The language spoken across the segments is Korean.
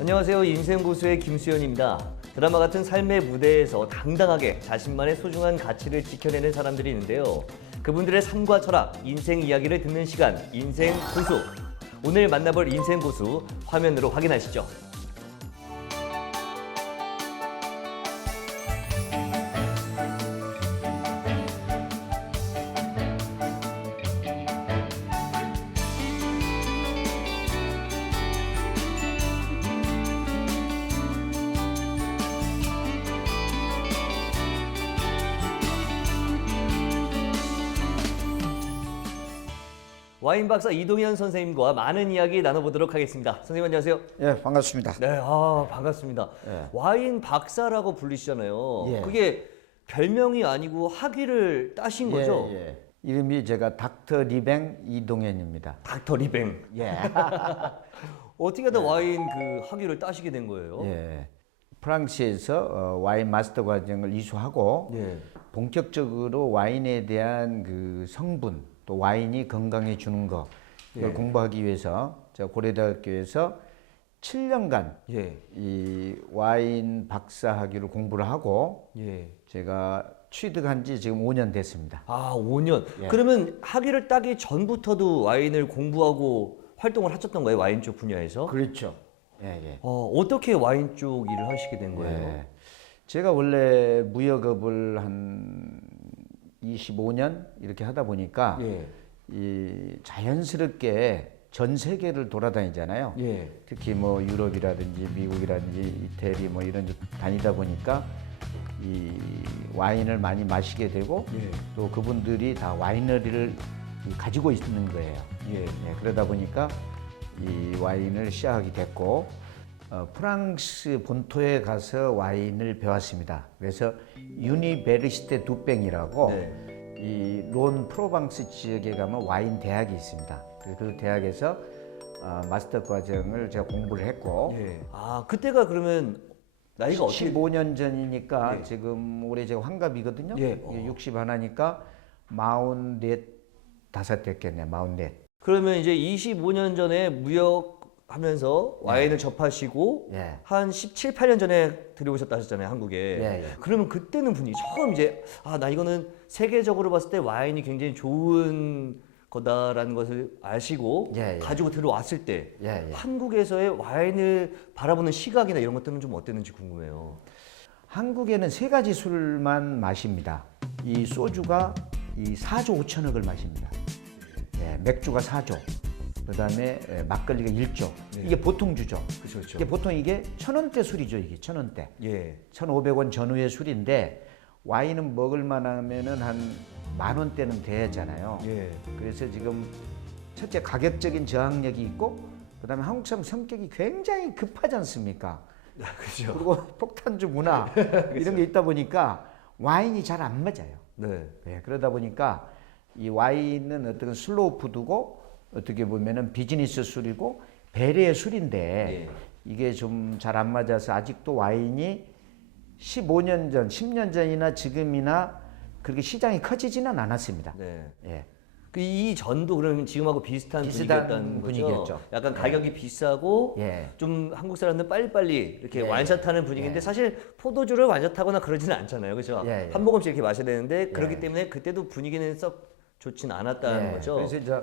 안녕하세요. 인생고수의 김수현입니다. 드라마 같은 삶의 무대에서 당당하게 자신만의 소중한 가치를 지켜내는 사람들이 있는데요. 그분들의 삶과 철학, 인생 이야기를 듣는 시간, 인생고수. 오늘 만나볼 인생고수 화면으로 확인하시죠. 와인 박사 이동현 선생님과 많은 이야기 나눠보도록 하겠습니다. 선생님 안녕하세요. 예, 반갑습니다. 네, 반갑습니다. 예. 와인 박사라고 불리시잖아요. 예. 그게 별명이 아니고 학위를 따신 거죠? 예. 이름이 제가 닥터 리뱅 이동현입니다. 닥터 리뱅. 예. 어떻게 하다 와인 그 학위를 따시게 된 거예요? 예. 프랑스에서 와인 마스터 과정을 이수하고 예. 본격적으로 와인에 대한 그 성분 또 와인이 건강에 주는 거 이걸 예. 공부하기 위해서 제가 고려대학교에서 7년간 예. 이 와인 박사 학위를 공부를 하고 예. 제가 취득한 지 지금 5년 됐습니다. 5년. 예. 그러면 학위를 따기 전부터도 와인을 공부하고 활동을 하셨던 거예요? 와인 쪽 분야에서? 그렇죠. 예. 어떻게 와인 쪽 일을 하시게 된 거예요? 예. 제가 원래 무역업을 한 25년 이렇게 하다 보니까 예. 이 자연스럽게 전 세계를 돌아다니잖아요. 예. 특히 뭐 유럽이라든지 미국이라든지 이태리 뭐 이런 데 다니다 보니까 이 와인을 많이 마시게 되고 예. 또 그분들이 다 와이너리를 가지고 있는 거예요. 예. 그러다 보니까 이 와인을 시작하게 됐고 프랑스 본토에 가서 와인을 배웠습니다. 그래서 유니베르시테 두뱅이라고 네. 이 론 프로방스 지역에 가면 와인 대학이 있습니다. 그 대학에서 마스터 과정을 제가 공부를 했고 예. 그때가 그러면 나이가 어떻게 15년 전이니까 예. 지금 올해 제가 환갑이거든요. 예. 60 하나니까 45 됐겠네. 44. 그러면 이제 25년 전에 무역하면서 와인을 접하시고 예. 한 17, 18년 전에 들어오셨다 하셨잖아요, 한국에. 예. 그러면 그때는 분위기 처음 이제 나 이거는 세계적으로 봤을 때 와인이 굉장히 좋은 거다라는 것을 아시고 예. 가지고 들어왔을 때 예. 한국에서의 와인을 바라보는 시각이나 이런 것들은 좀 어땠는지 궁금해요. 한국에는 세 가지 술만 마십니다. 이 소주가 이 4조 5천억을 마십니다. 맥주가 4조, 그다음에 막걸리가 1조. 네. 이게 보통 주죠. 그렇죠. 이게 보통 이게 1,000원대 술이죠. 이게 1,000원대. 예. 1,500원 전후의 술인데 와인은 먹을 만하면은 한 10,000원대는 되잖아요. 예. 그래서 지금 첫째 가격적인 저항력이 있고 그다음에 한국 사람 성격이 굉장히 급하지 않습니까? 그렇죠. 그리고 폭탄주 문화 이런 게 있다 보니까 와인이 잘 안 맞아요. 네. 그러다 보니까 이 와인은 어떤 슬로우 푸드고 어떻게 보면은 비즈니스 술이고 배려의 술인데 예. 이게 좀 잘 안 맞아서 아직도 와인이 15년 전, 10년 전이나 지금이나 그렇게 시장이 커지지는 않았습니다. 네. 예. 이 전도 그러면 지금하고 비슷한 분위기였다는 분위기였죠. 거죠. 약간 가격이 비싸고 예. 좀 한국 사람들 빨리빨리 이렇게 예. 완샷하는 분위기인데 예. 사실 포도주를 완샷하거나 그러지는 않잖아요. 그렇죠? 예. 한 모금씩 이렇게 마셔야 되는데 그렇기 예. 때문에 그때도 분위기는 썩 좋진 않았다는 거죠. 그래서 이제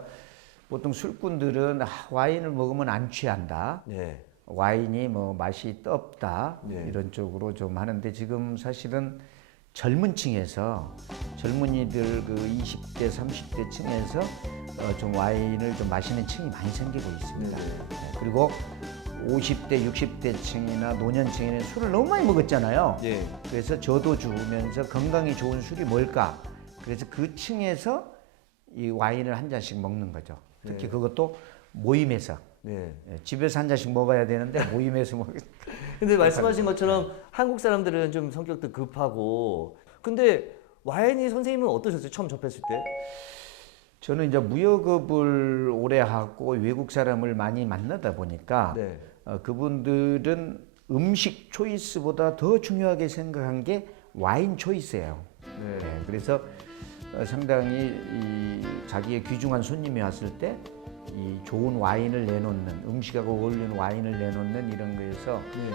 보통 술꾼들은 와인을 먹으면 안 취한다. 네. 와인이 뭐 맛이 없다 네. 이런 쪽으로 좀 하는데 지금 사실은 젊은 층에서 젊은이들 그 20대 30대 층에서 좀 와인을 좀 마시는 층이 많이 생기고 있습니다. 그리고 50대 60대 층이나 노년층에는 술을 너무 많이 먹었잖아요. 예. 그래서 저도 주면서 건강에 좋은 술이 뭘까? 그래서 그 층에서 이 와인을 한 잔씩 먹는 거죠. 특히 네. 그것도 모임에서. 네. 집에서 한 잔씩 먹어야 되는데 모임에서 먹. 근데 말씀하신 것처럼 한국 사람들은 좀 성격도 급하고 근데 와인이 선생님은 어떠셨어요? 처음 접했을 때? 저는 이제 무역업을 오래 하고 외국 사람을 많이 만나다 보니까 네. 그분들은 음식 초이스보다 더 중요하게 생각한 게 와인 초이스예요. 그래서 상당히 이 자기의 귀중한 손님이 왔을 때 이 좋은 와인을 내놓는 음식하고 어울리는 와인을 내놓는 이런 거에서 네.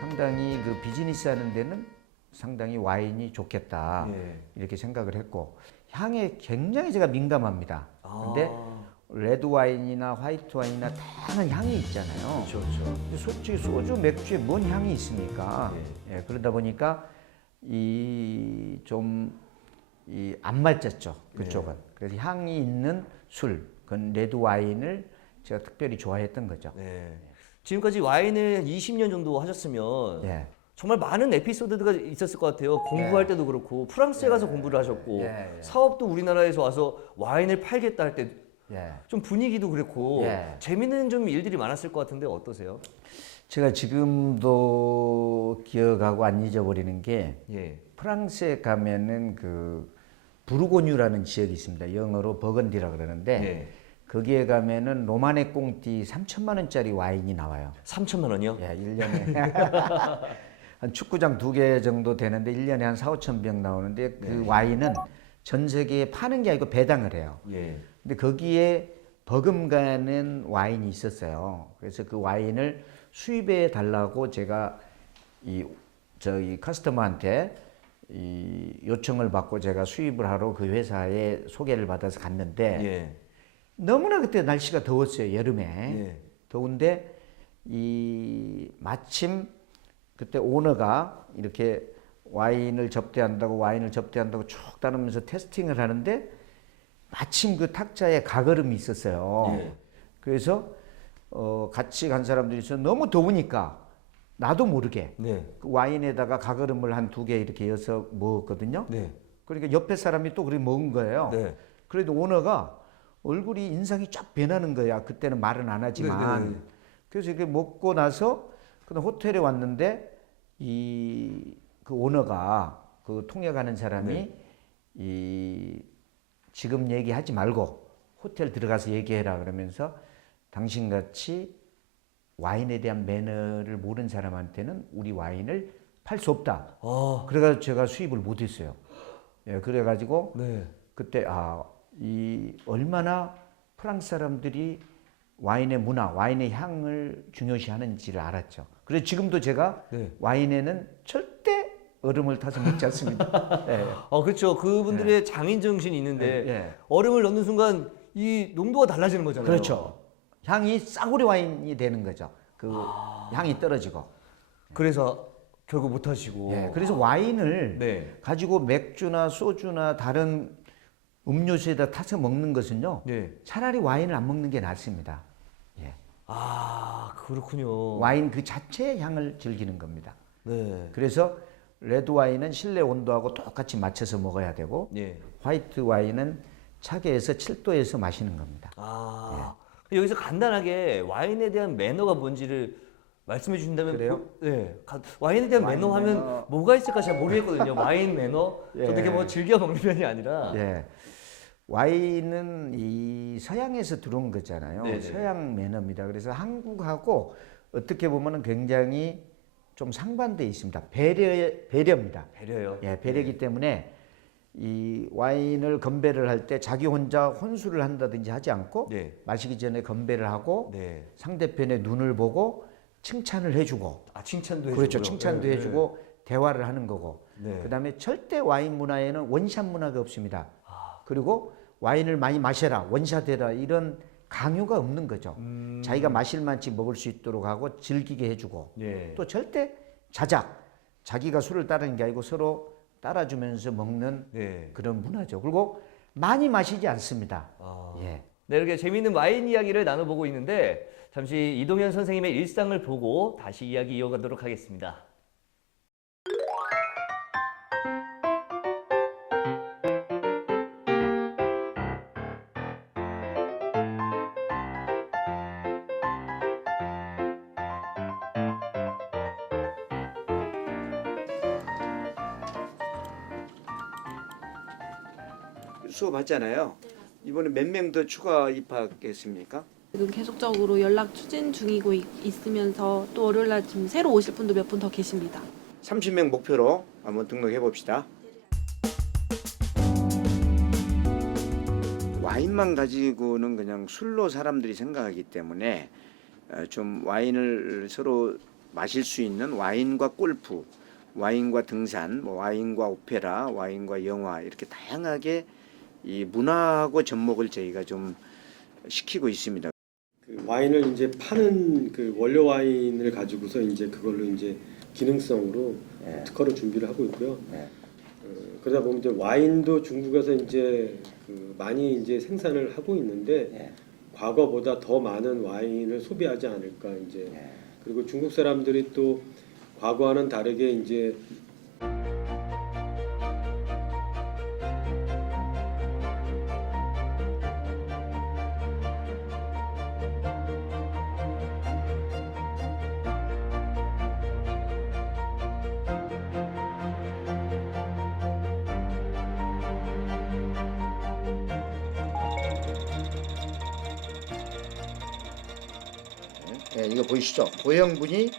상당히 그 비즈니스 하는 데는 상당히 와인이 좋겠다 네. 이렇게 생각을 했고 향에 굉장히 제가 민감합니다. 근데 아, 레드 와인이나 화이트 와인이나 다양한 향이 있잖아요. 그렇죠, 그렇죠. 근데 솔직히 소주, 맥주에 뭔 향이 있습니까? 예, 그러다 보니까 이 좀 이 안 맞았죠 그쪽은. 그래서 향이 있는 술, 그건 레드 와인을 제가 특별히 좋아했던 거죠. 네. 지금까지 와인을 20년 정도 하셨으면 예. 정말 많은 에피소드가 있었을 것 같아요. 공부할 때도 그렇고 프랑스에 가서 공부를 하셨고 사업도 우리나라에서 와서 와인을 팔겠다 할 때 좀 예. 분위기도 그랬고 예. 재밌는 좀 일들이 많았을 것 같은데 어떠세요? 제가 지금도 기억하고 안 잊어버리는 게 예. 프랑스에 가면은 그 부르고뉴라는 지역이 있습니다. 영어로 버건디라 그러는데 네. 거기에 가면은 로마네 꽁띠 3천만 원짜리 와인이 나와요. 3천만 원이요? 예, 1년에 한 축구장 2개 정도 되는데 1년에 한 4, 5천 병 나오는데 그 와인은 전 세계에 파는 게 아니고 배당을 해요. 예. 근데 거기에 버금가는 와인이 있었어요. 그래서 그 와인을 수입해 달라고 제가 저희 커스터머한테 이 요청을 받고 제가 수입을 하러 그 회사에 소개를 받아서 갔는데 예. 너무나 그때 날씨가 더웠어요. 여름에. 예. 더운데 이 마침 그때 오너가 이렇게 와인을 접대한다고 쭉 따르면서 테스팅을 하는데 마침 그 탁자에 가거름이 있었어요. 예. 그래서 같이 간 사람들이 있어 너무 더우니까 나도 모르게 네. 그 와인에다가 가거름을 한 2개 이렇게 여서 먹었거든요. 네. 그러니까 옆에 사람이 또 그렇게 먹은 거예요. 네. 그래도 오너가 얼굴이 인상이 쫙 변하는 거야. 그때는 말은 안 하지만. 네. 그래서 이렇게 먹고 나서 그다음 호텔에 왔는데 그 오너가 그 통역하는 사람이 지금 얘기하지 말고 호텔 들어가서 얘기해라 그러면서 당신같이 와인에 대한 매너를 모르는 사람한테는 우리 와인을 팔 수 없다. 그래가지고 제가 수입을 못했어요. 예, 그래가지고 네. 그때 이 얼마나 프랑스 사람들이 와인의 문화, 와인의 향을 중요시하는지를 알았죠. 그래서 지금도 제가 와인에는 절대 얼음을 타서 먹지 않습니다. 예. 그렇죠. 그분들의 장인 정신이 있는데 예. 얼음을 넣는 순간 이 농도가 달라지는 거잖아요. 그렇죠. 향이 싸구려 와인이 되는 거죠. 그 향이 떨어지고. 그래서 결국 못 하시고. 예. 그래서 와인을 네. 가지고 맥주나 소주나 다른 음료수에다 타서 먹는 것은요. 네. 차라리 와인을 안 먹는 게 낫습니다. 예. 그렇군요. 와인 그 자체의 향을 즐기는 겁니다. 네. 그래서 레드 와인은 실내 온도하고 똑같이 맞춰서 먹어야 되고 예. 화이트 와인은 차게에서 7도에서 마시는 겁니다. 여기서 간단하게 와인에 대한 매너가 뭔지를 말씀해 주신다면 그래요? 네. 와인에 대한 와인 매너 하면 매너. 뭐가 있을까 잘 모르겠거든요. 와인 매너. 예. 어떻게 뭐 즐겨 먹는 편이 아니라. 예. 와인은 이 서양에서 들어온 거잖아요. 네네. 서양 매너입니다. 그래서 한국하고 어떻게 보면은 굉장히 좀 상반돼 있습니다. 배려입니다. 배려요. 예, 배려이기 때문에 이 와인을 건배를 할 때 자기 혼자 혼술을 한다든지 하지 않고 네. 마시기 전에 건배를 하고 네. 상대편의 눈을 보고 칭찬을 해주고 칭찬도 해주고. 그렇죠. 칭찬도 해주고 대화를 하는 거고 네. 그다음에 절대 와인 문화에는 원샷 문화가 없습니다. 그리고 와인을 많이 마셔라, 원샷해라 이런 강요가 없는 거죠. 자기가 마실 만치 먹을 수 있도록 하고 즐기게 해주고 네. 또 절대 자기가 술을 따르는 게 아니고 서로 따라주면서 먹는 네. 그런 문화죠. 그리고 많이 마시지 않습니다. 예. 네, 이렇게 재미있는 와인 이야기를 나눠보고 있는데 잠시 이동현 선생님의 일상을 보고 다시 이야기 이어가도록 하겠습니다. 수업하잖아요. 이번에 몇 명 더 추가 입학했습니까? 지금 계속적으로 연락 추진 중이고 있으면서 또 월요일 날 지금 새로 오실 분도 몇 분 더 계십니다. 30명 목표로 한번 등록해 봅시다. 와인만 가지고는 그냥 술로 사람들이 생각하기 때문에 좀 와인을 서로 마실 수 있는 와인과 골프, 와인과 등산, 뭐 와인과 오페라, 와인과 영화 이렇게 다양하게 이 문화하고 접목을 저희가 좀 시키고 있습니다. 그 와인을 이제 파는 그 원료 와인을 가지고서 이제 그걸로 이제 기능성으로 네. 특허를 준비를 하고 있고요. 네. 그러다 보면 이제 와인도 중국에서 이제 그 많이 이제 생산을 하고 있는데 네. 과거보다 더 많은 와인을 소비하지 않을까 이제. 네. 그리고 중국 사람들이 또 과거와는 다르게 이제 네, 이거 보이시죠? 고형분이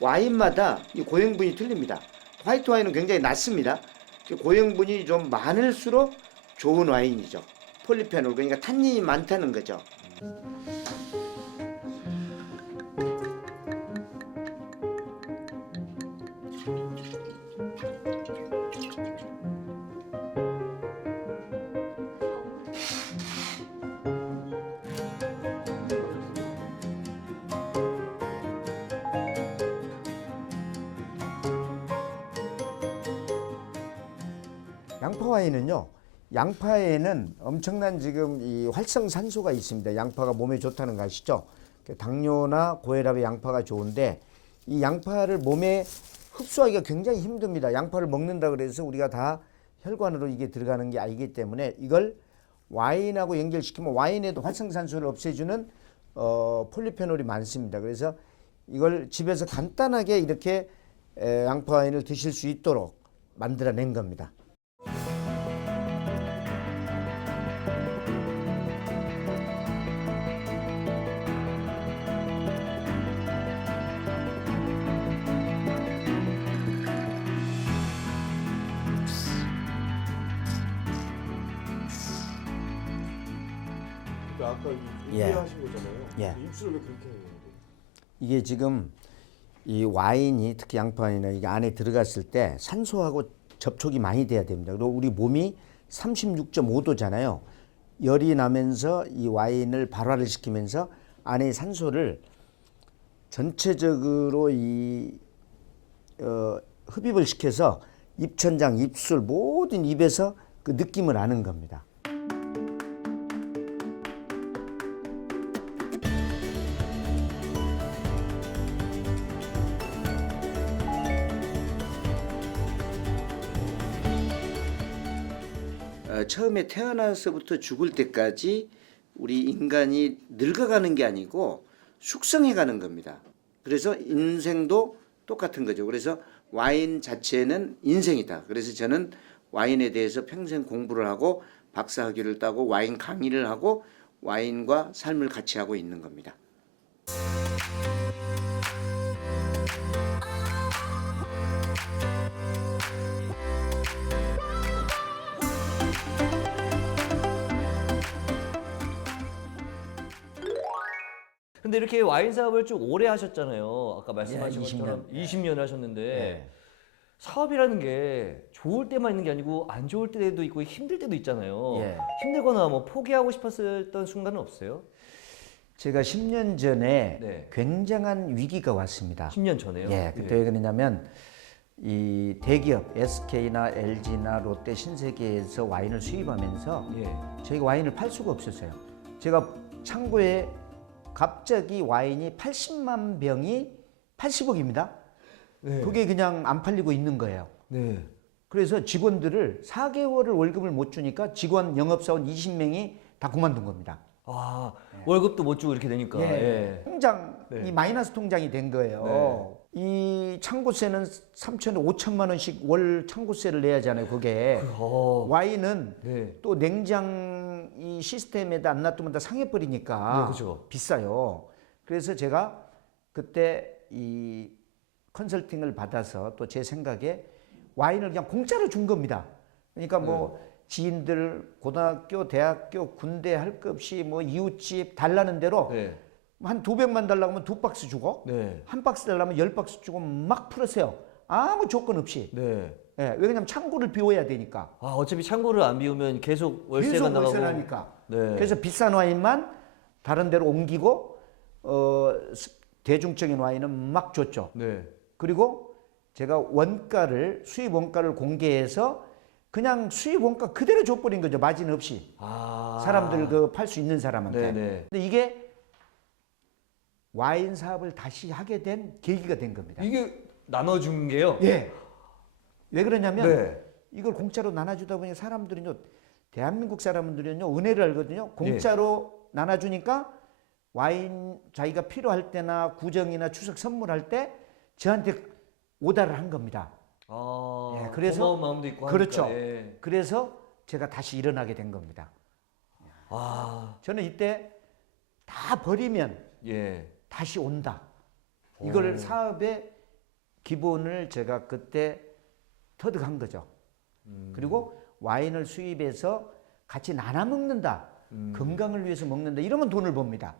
와인마다 이 고형분이 틀립니다. 화이트 와인은 굉장히 낮습니다. 고형분이 좀 많을수록 좋은 와인이죠. 폴리페놀 그러니까 탄닌이 많다는 거죠. 양파 와인은요. 양파에는 엄청난 지금 이 활성산소가 있습니다. 양파가 몸에 좋다는 거 아시죠? 당뇨나 고혈압에 양파가 좋은데 이 양파를 몸에 흡수하기가 굉장히 힘듭니다. 양파를 먹는다 그래서 우리가 다 혈관으로 이게 들어가는 게 아니기 때문에 이걸 와인하고 연결시키면 와인에도 활성산소를 없애주는 폴리페놀이 많습니다. 그래서 이걸 집에서 간단하게 이렇게 양파 와인을 드실 수 있도록 만들어낸 겁니다. 아까 예. 얘기하신 거잖아요. 예. 입술을 왜 그렇게 해요? 이게 지금 이 와인이 특히 양파 와인이나 이게 안에 들어갔을 때 산소하고 접촉이 많이 돼야 됩니다. 그리고 우리 몸이 36.5도잖아요. 열이 나면서 이 와인을 발화를 시키면서 안에 산소를 전체적으로 흡입을 시켜서 입천장, 입술 모든 입에서 그 느낌을 아는 겁니다. 처음에 태어나서부터 죽을 때까지 우리 인간이 늙어가는 게 아니고 숙성해가는 겁니다. 그래서 인생도 똑같은 거죠. 그래서 와인 자체는 인생이다. 그래서 저는 와인에 대해서 평생 공부를 하고 박사학위를 따고 와인 강의를 하고 와인과 삶을 같이 하고 있는 겁니다. 근데 이렇게 와인 사업을 좀 오래 하셨잖아요. 아까 말씀하신 20년. 것처럼 20년 하셨는데 네. 사업이라는 게 좋을 때만 있는 게 아니고 안 좋을 때도 있고 힘들 때도 있잖아요. 예. 힘들거나 뭐 포기하고 싶었던 순간은 없어요? 제가 10년 전에 네. 굉장한 위기가 왔습니다. 10년 전에요? 예, 그때 왜 그러냐면 이 대기업 SK나 LG나 롯데 신세계에서 와인을 수입하면서 예. 저희가 와인을 팔 수가 없었어요. 제가 창고에 갑자기 와인이 80만 병이 80억입니다. 네. 그게 그냥 안 팔리고 있는 거예요. 네. 그래서 직원들을 4개월을 월급을 못 주니까 직원 영업사원 20명이 다 그만둔 겁니다. 아, 월급도 못 주고 이렇게 되니까. 예. 통장이 네. 마이너스 통장이 된 거예요. 이 창고세는 3천에 5천만 원씩 월 창고세를 내야 하잖아요. 그게 와인은 네. 또 냉장 이 시스템에다 안 놔두면 다 상해버리니까 네, 그죠. 비싸요. 그래서 제가 그때 이 컨설팅을 받아서 또 제 생각에 와인을 그냥 공짜로 준 겁니다. 그러니까 뭐 지인들 고등학교, 대학교, 군대 할 것 없이 뭐 이웃집 달라는 대로 네. 한 200만 달라고 하면 2박스 주고 네. 한 박스 달라면 10박스 주고 막 풀었어요. 아무 조건 없이. 네. 예, 왜냐면 창고를 비워야 되니까. 아, 어차피 창고를 안 비우면 계속 월세가 계속 나가고. 월세 나니까. 네. 그래서 비싼 와인만 다른 데로 옮기고 대중적인 와인은 막 줬죠. 네. 그리고 제가 원가를 수입 원가를 공개해서 그냥 수입 원가 그대로 줘버린 거죠. 마진 없이. 아. 사람들 그 팔 수 있는 사람한테. 네네. 근데 이게 와인 사업을 다시 하게 된 계기가 된 겁니다. 이게 나눠준 게요? 예. 왜 그러냐면 네. 이걸 공짜로 나눠주다 보니 사람들은요, 대한민국 사람들은요, 은혜를 알거든요. 공짜로 나눠주니까 와인 자기가 필요할 때나 구정이나 추석 선물할 때 저한테 오다를 한 겁니다. 아, 예, 그래서 고마운 마음도 있고 그렇죠. 하니까, 예. 그래서 제가 다시 일어나게 된 겁니다. 아, 저는 이때 다 버리면 예. 다시 온다. 이걸 오. 사업의 기본을 제가 그때 터득한 거죠. 그리고 와인을 수입해서 같이 나눠 먹는다. 건강을 위해서 먹는다. 이러면 돈을 법니다.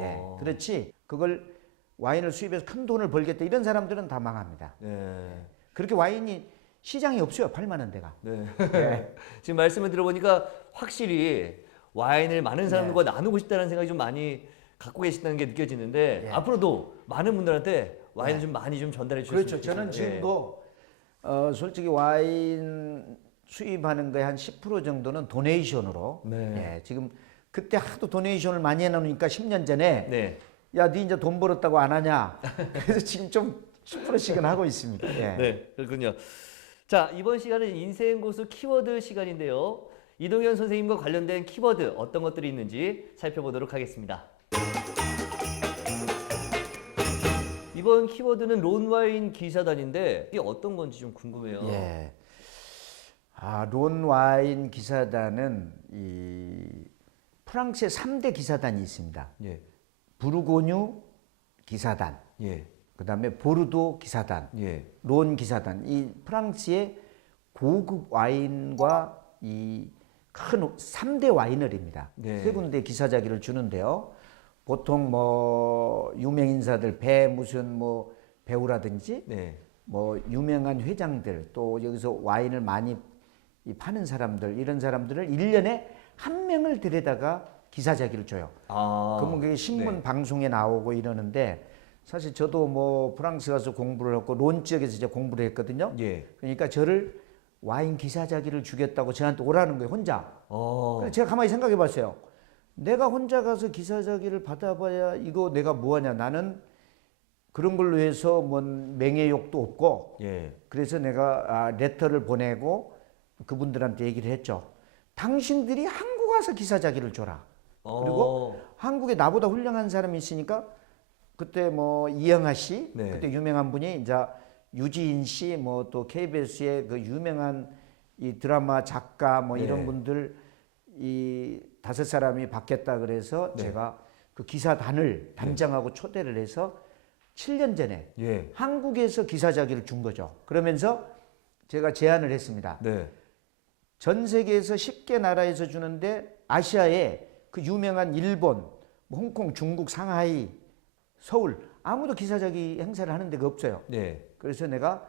예, 그렇지. 그걸 와인을 수입해서 큰 돈을 벌겠다. 이런 사람들은 다 망합니다. 네. 그렇게 와인이 시장이 없어요. 팔만한 데가. 네. 예. 지금 말씀을 들어보니까 확실히 와인을 많은 사람들과 나누고 싶다는 생각이 좀 많이 갖고 계신다는 게 느껴지는데 예. 앞으로도 많은 분들한테 와인을 좀 많이 좀 전달해 주셨으면 그렇죠. 저는 좋겠습니다. 지금도 솔직히 와인 수입하는 거에 한 10% 정도는 도네이션으로. 네. 예, 지금 그때 하도 도네이션을 많이 해놓으니까 10년 전에 네. 야, 네 이제 돈 벌었다고 안 하냐? 그래서 지금 좀 10%씩은 하고 있습니다. 예. 네, 그렇군요. 자, 이번 시간은 인생 고수 키워드 시간인데요. 이동현 선생님과 관련된 키워드 어떤 것들이 있는지 살펴보도록 하겠습니다. 이번 키워드는 론와인 기사단인데 이게 어떤 건지 좀 궁금해요. 예. 아, 론와인 기사단은 이 프랑스의 3대 기사단이 있습니다. 예. 부르고뉴 기사단, 예. 그다음에 보르도 기사단, 예. 론 기사단. 이 프랑스의 고급 와인과 이 큰 3대 와이너리입니다. 네. 세 군데 기사자기를 주는데요. 보통 뭐 유명 인사들 무슨 뭐 배우라든지 네. 뭐 유명한 회장들 또 여기서 와인을 많이 파는 사람들 이런 사람들을 1년에 한 명을 데려다가 기사자기를 줘요. 아. 그러면 그게 신문 네. 방송에 나오고 이러는데 사실 저도 뭐 프랑스 가서 공부를 했고 론 지역에서 이제 공부를 했거든요. 예. 그러니까 저를 와인 기사자기를 주겠다고 저한테 오라는 거예요, 혼자. 어. 제가 가만히 생각해 봤어요. 내가 혼자 가서 기사자기를 받아봐야 이거 내가 뭐하냐. 나는 그런 걸로 해서 뭐 명예욕도 없고 예. 그래서 내가 레터를 보내고 그분들한테 얘기를 했죠. 당신들이 한국 와서 기사자기를 줘라. 그리고 한국에 나보다 훌륭한 사람이 있으니까 그때 뭐 이영하 씨, 네. 그때 유명한 분이 이제 유지인 씨, 뭐 또 KBS의 그 유명한 이 드라마 작가 뭐 네. 이런 분들 이 5사람이 받겠다 그래서 네. 제가 그 기사단을 단장하고 초대를 해서 7년 전에 예. 한국에서 기사자기를 준 거죠. 그러면서 제가 제안을 했습니다. 네. 전 세계에서 10개 나라에서 주는데 아시아에 그 유명한 일본, 뭐 홍콩, 중국, 상하이, 서울 아무도 기사자기 행사를 하는 데가 없어요. 네. 그래서 내가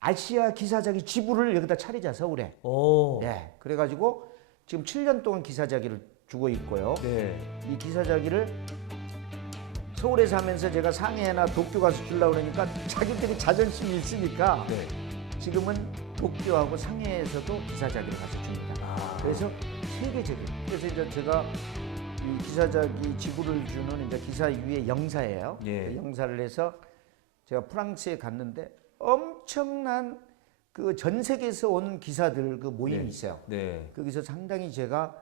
아시아 기사자기 지부를 여기다 차리자 서울에. 오. 네. 그래가지고 지금 7년 동안 기사자기를 주고 있고요. 네. 이 기사자기를 서울에서 하면서 제가 상해나 도쿄 가서 주려고 그러니까 자기들이 자존심이 있으니까 네. 지금은 도쿄하고 상해에서도 기사자기를 가서 줍니다. 아. 그래서 세계적인. 그래서 이제 제가 이 기사자기 지부를 주는 이제 기사위의 영사예요. 예. 그 영사를 해서 제가 프랑스에 갔는데 엄청난 그 전 세계에서 온 기사들 그 모임이 네. 있어요. 네. 거기서 상당히 제가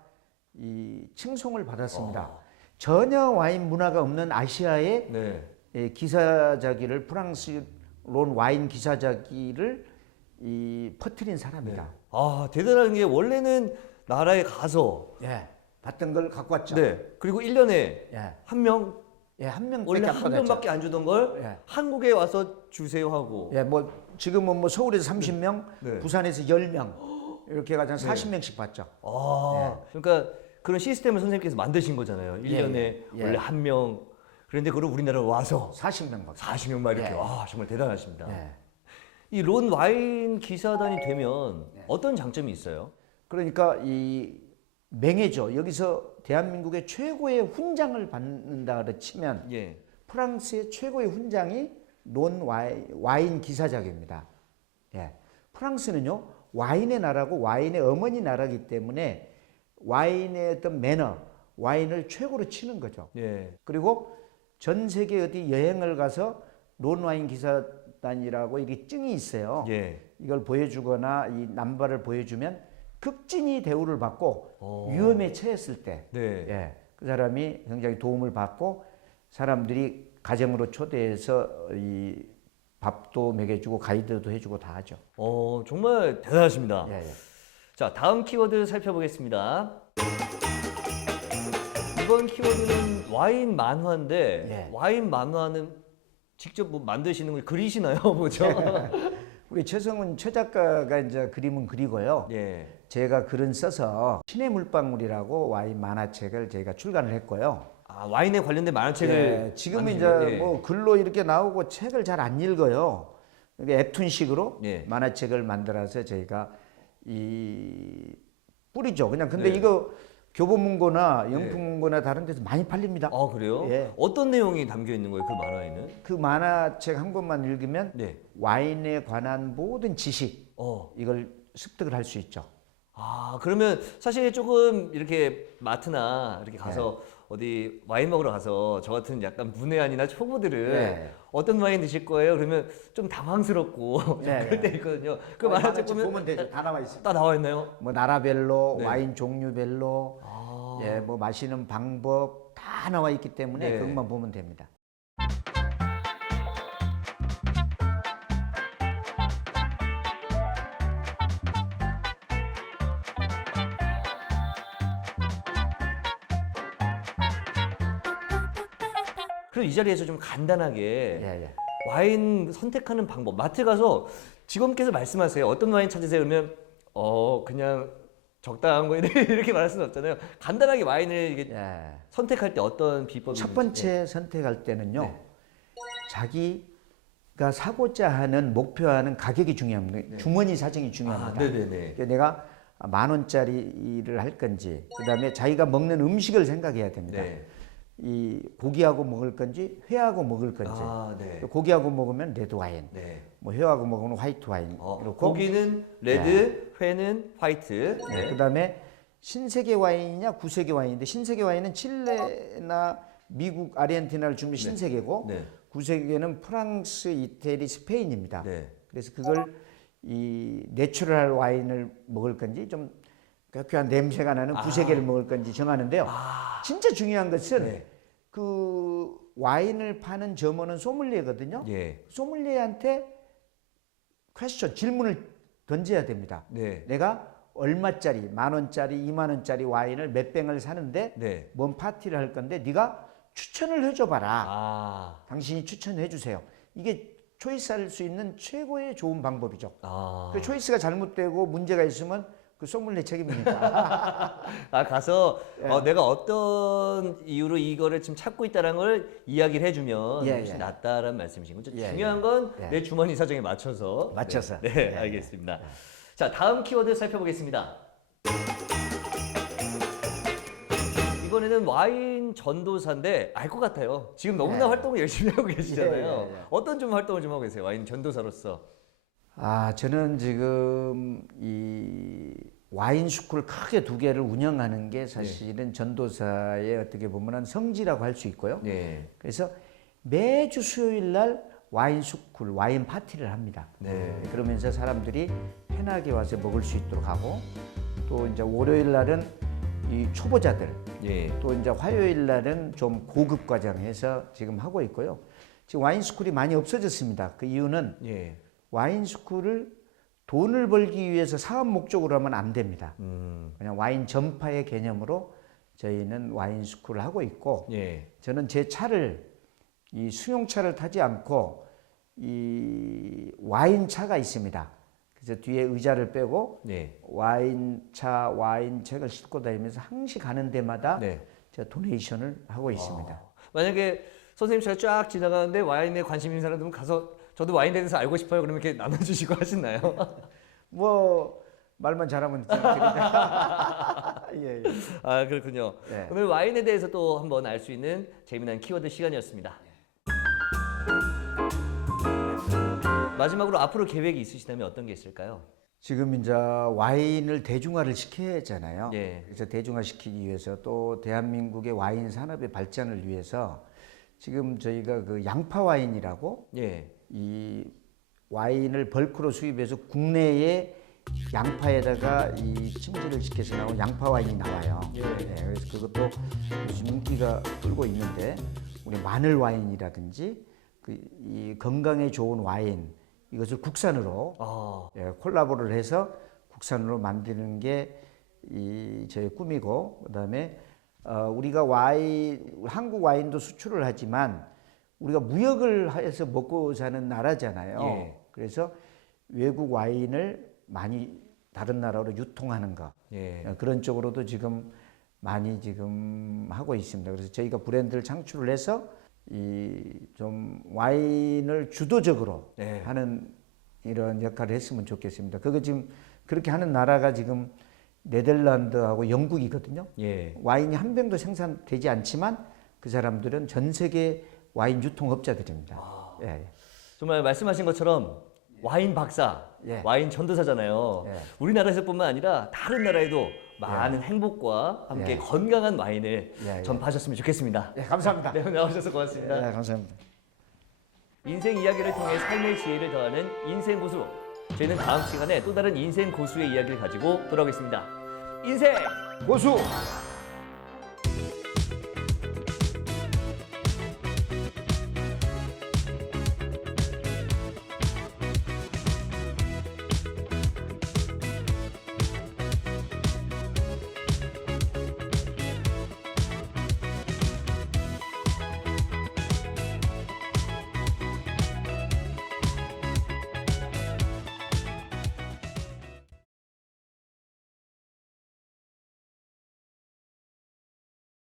이 칭송을 받았습니다. 어. 전혀 와인 문화가 없는 아시아의 네. 기사자기를 프랑스 론 와인 기사자기를 퍼뜨린 사람이다. 아, 대단한 게 원래는 나라에 가서 예, 봤던 걸 갖고 왔죠. 네. 그리고 1년에 예, 한 명 예, 한 명. 원래 한 명밖에 안 주던 걸 예. 한국에 와서 주세요 하고. 예, 뭐 지금은 뭐 서울에서 30명, 네. 부산에서 10명. 이렇게 해가지고 40명씩 받죠. 그러니까 그런 시스템을 선생님께서 만드신 거잖아요. 1년에 예. 원래 한 명. 그런데 그걸 우리나라로 와서 40명 받죠. 40명 막 이렇게. 예. 와, 정말 대단하십니다. 예. 이 론 와인 기사단이 되면 어떤 장점이 있어요? 그러니까 이 명예죠. 여기서 대한민국의 최고의 훈장을 받는다 치면 예. 프랑스의 최고의 훈장이 론 와인 기사작입니다. 예. 프랑스는요 와인의 나라고 와인의 어머니 나라이기 때문에 와인의 어떤 매너, 와인을 최고로 치는 거죠. 예. 그리고 전 세계 어디 여행을 가서 론 와인 기사단이라고 이게 증이 있어요. 예. 이걸 보여주거나 이 남발을 보여주면 극진히 대우를 받고 위험에 처했을 때, 네. 예, 그 사람이 굉장히 도움을 받고 사람들이 가정으로 초대해서 이 밥도 먹여주고 가이드도 해주고 다 하죠. 정말 대단하십니다. 예, 예. 자, 다음 키워드 살펴보겠습니다. 이번 키워드는 와인 만화인데 예. 와인 만화는 직접 뭐 만드시는 걸 그리시나요? 뭐죠? 우리 최성훈 최 작가가 이제 그림은 그리고요. 예. 제가 글은 써서 신의 물방울이라고 와인 만화책을 저희가 출간을 했고요. 아, 와인에 관련된 만화책을 예, 지금은 이제 만드신 거예요? 예. 뭐 글로 이렇게 나오고 책을 잘 안 읽어요. 그러니까 웹툰식으로 예. 만화책을 만들어서 저희가 이 뿌리죠. 그냥 근데 네. 이거 교보문고나 영풍문고나 다른 데서 많이 팔립니다. 아, 그래요? 예. 어떤 내용이 담겨 있는 거예요? 그 만화에는? 그 만화책 한 권만 읽으면 네. 와인에 관한 모든 지식 이걸 습득을 할 수 있죠. 아, 그러면 사실 조금 이렇게 마트나 이렇게 가서 네. 어디 와인 먹으러 가서 저 같은 약간 문외한이나 초보들은 네. 어떤 와인 드실 거예요? 그러면 좀 당황스럽고 좀 네, 그럴 때 있거든요. 그 와인 만화책 만화책 보면 보면 되죠. 다 나와 있습니다. 다 나와 있나요? 뭐 나라별로 네. 와인 종류별로 예, 뭐 마시는 방법 다 나와 있기 때문에 네. 그것만 보면 됩니다. 그럼 이 자리에서 좀 간단하게 예, 예. 와인 선택하는 방법. 마트 가서 직원께서 말씀하세요. 어떤 와인 찾으세요? 그러면 그냥 적당한 거 이렇게 말할 수는 없잖아요. 간단하게 와인을 이게 예. 선택할 때 어떤 비법이 첫 있는지. 번째 선택할 때는요. 네. 자기가 사고자 하는 목표하는 가격이 중요합니다. 주머니 사정이 중요합니다. 네네네. 그러니까 내가 10,000원짜리를 할 건지, 그다음에 자기가 먹는 음식을 생각해야 됩니다. 네. 이 고기하고 먹을 건지 회하고 먹을 건지. 아, 네. 고기하고 먹으면 레드 와인, 네. 뭐 회하고 먹으면 화이트 와인. 그렇고 고기는 레드, 회는 화이트. 네. 그다음에 신세계 와인이냐 구세계 와인인데 신세계 와인은 칠레나 미국, 아르헨티나를 주면 신세계고 네. 구세계는 프랑스, 이태리, 스페인입니다. 네. 그래서 그걸 이 내추럴 와인을 먹을 건지 좀 그한 냄새가 나는 구세계를 먹을 건지 정하는데요. 진짜 중요한 것은 네. 그 와인을 파는 점원은 소믈리에거든요. 예. 소믈리에한테 퀘스천 질문을 던져야 됩니다. 네. 내가 얼마짜리, 10,000원짜리, 20,000원짜리 와인을 몇 병을 사는데 네. 뭔 파티를 할 건데 네가 추천을 해줘봐라. 아. 당신이 추천해 주세요. 이게 초이스할 수 있는 최고의 좋은 방법이죠. 아. 그 초이스가 잘못되고 문제가 있으면 그 소믈리에 책임이니까. 가서 내가 어떤 이유로 이거를 지금 찾고 있다는 걸 이야기를 해주면 예, 훨씬 예. 낫다라는 말씀이신 거죠. 예, 중요한 예. 건 예. 내 주머니 사정에 맞춰서. 맞춰서. 네, 예, 알겠습니다. 자, 다음 키워드 살펴보겠습니다. 이번에는 와인 전도사인데 알 것 같아요. 지금 너무나 예. 활동을 열심히 하고 계시잖아요. 예, 예. 어떤 좀 활동을 좀 하고 계세요? 와인 전도사로서. 저는 지금 이 와인 스쿨 크게 두 개를 운영하는 게 사실은 전도사의 어떻게 보면은 성지라고 할 수 있고요. 네. 그래서 매주 수요일 날 와인 스쿨, 와인 파티를 합니다. 네. 그러면서 사람들이 편하게 와서 먹을 수 있도록 하고 또 이제 월요일 날은 이 초보자들 예. 또 이제 화요일 날은 좀 고급 과정해서 지금 하고 있고요. 지금 와인 스쿨이 많이 없어졌습니다. 그 이유는 예. 와인 스쿨을 돈을 벌기 위해서 사업 목적으로 하면 안 됩니다. 그냥 와인 전파의 개념으로 저희는 와인 스쿨을 하고 있고 예. 저는 제 차를 이 수용차를 타지 않고 이 와인 차가 있습니다. 그래서 뒤에 의자를 빼고 네. 와인차, 와인책을 싣고 다니면서 항시 가는 데마다 네. 제가 도네이션을 하고 있습니다. 만약에 선생님처럼 쫙 지나가는데 와인에 관심 있는 사람들은 가서 저도 와인에 대해서 알고 싶어요. 그러면 이렇게 나눠주시고 하시나요? 뭐 말만 잘하면 드립니다. 예, 예. 아 그렇군요. 네. 오늘 와인에 대해서 또 한번 알 수 있는 재미난 키워드 시간이었습니다. 마지막으로 앞으로 계획이 있으시다면 어떤 게 있을까요? 지금 이제 와인을 대중화를 시켜야 하잖아요. 예. 그래서 대중화시키기 위해서 또 대한민국의 와인 산업의 발전을 위해서 지금 저희가 그 양파 와인이라고 예. 이 와인을 벌크로 수입해서 국내에 양파에다가 이 침지를 시켜서 나온 양파 와인이 나와요. 예. 그래서 그것도 요즘 인기가 끌고 있는데 우리 마늘 와인이라든지 이 건강에 좋은 와인 이것을 국산으로 아, 콜라보를 해서 국산으로 만드는 게 이 저의 꿈이고 그다음에 우리가 한국 와인도 수출을 하지만 우리가 무역을 해서 먹고 사는 나라잖아요. 예. 그래서 외국 와인을 많이 다른 나라로 유통하는 거 예. 그런 쪽으로도 지금 많이 지금 하고 있습니다. 그래서 저희가 브랜드를 창출을 해서 이 좀 와인을 주도적으로 네. 하는 이런 역할을 했으면 좋겠습니다. 그거 지금 그렇게 하는 나라가 지금 네덜란드하고 영국이거든요. 예. 와인이 한 병도 생산되지 않지만 그 사람들은 전 세계 와인 유통업자들입니다. 예. 정말 말씀하신 것처럼 와인 박사, 예. 와인 전도사잖아요. 예. 우리나라에서뿐만 아니라 다른 나라에도 많은 행복과 함께 예. 건강한 와인을 예, 예. 전파하셨으면 좋겠습니다. 예, 감사합니다. 네, 오늘 나오셔서 고맙습니다. 예, 감사합니다. 인생 이야기를 통해 삶의 지혜를 더하는 인생 고수. 저희는 다음 시간에 또 다른 인생 고수의 이야기를 가지고 돌아오겠습니다. 인생 고수!